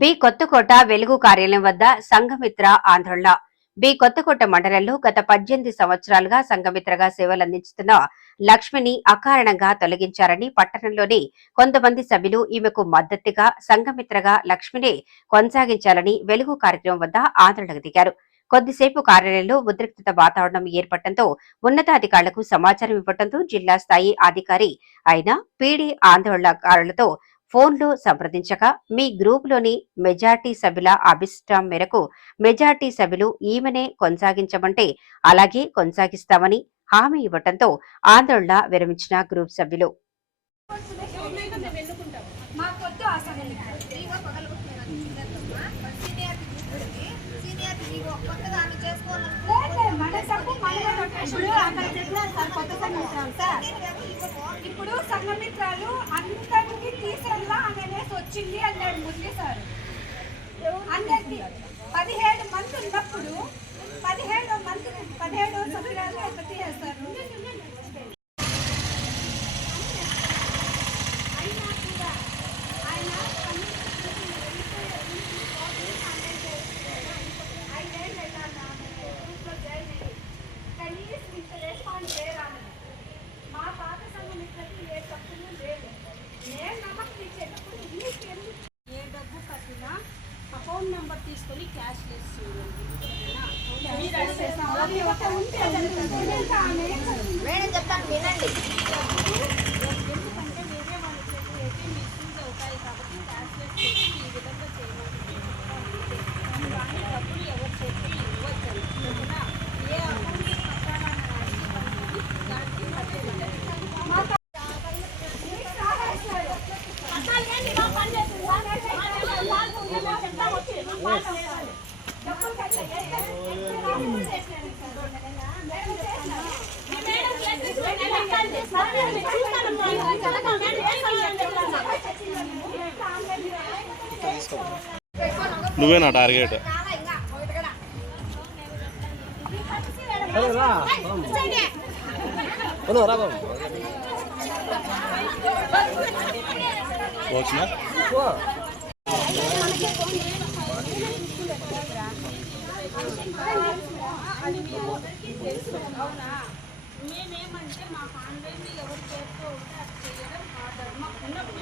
B Kothakota వెలుగు కార్యాలయం వద్ద సంఘమిత్ర ఆందోళన. బి కొత్తకోట మండలంలో గత పద్దెనిమిది సంవత్సరాలుగా సంఘమిత్రగా సేవలు అందిస్తున్న లక్ష్మిని అకారణంగా తొలగించారని పట్టణంలోని కొంతమంది సభ్యులు ఈమెకు మద్దతుగా సంఘమిత్రగా లక్ష్మిని కొనసాగించాలని వెలుగు కార్యక్రమం వద్ద ఆందోళనకు దిగారు. కొద్దిసేపు కార్యాలయంలో ఉద్రిక్తత వాతావరణం ఏర్పడటంతో ఉన్నతాధికారులకు సమాచారం ఇవ్వడంతో జిల్లా స్థాయి అధికారి అయిన పీడీ ఆందోళనకారులతో ఫోన్లు సంప్రదించగా మీ గ్రూపులోని మెజార్టీ సభ్యుల అభిష్టం మేరకు మెజార్టీ సభ్యులు ఈమెనే కొనసాగించమంటే అలాగే కొనసాగిస్తామని హామీ ఇవ్వటంతో ఆందోళన విరమించిన గ్రూప్ సభ్యులు. ఇప్పుడు సంఘమిత్రాలు సార్ ఇప్పుడు సంఘమిత్రాలు అందరికీ తీసుకెళ్ళా అనేసి వచ్చింది అన్నాడు మురళి సార్. అందరికి పదిహేడు మంది ఉన్నప్పుడు నెంబర్ మేడం చెప్తాను వినండి ఎందుకంటే వేరే వాళ్ళ అయితే మిస్యూజ్ అవుతాయి కాబట్టి చేసి ఈ విధంగా చేయమని కానీ డబ్బులు ఎవరి ఏ అకౌంట్ దానికి నువ్వే నా టార్గెట్ వచ్చినా అవునా? మేమేమంటే మా ఫ్యామిలీ ఎవరు చేస్తూ ఉంటే అది చేయడం మా ధర్మం. ఉన్నప్పుడు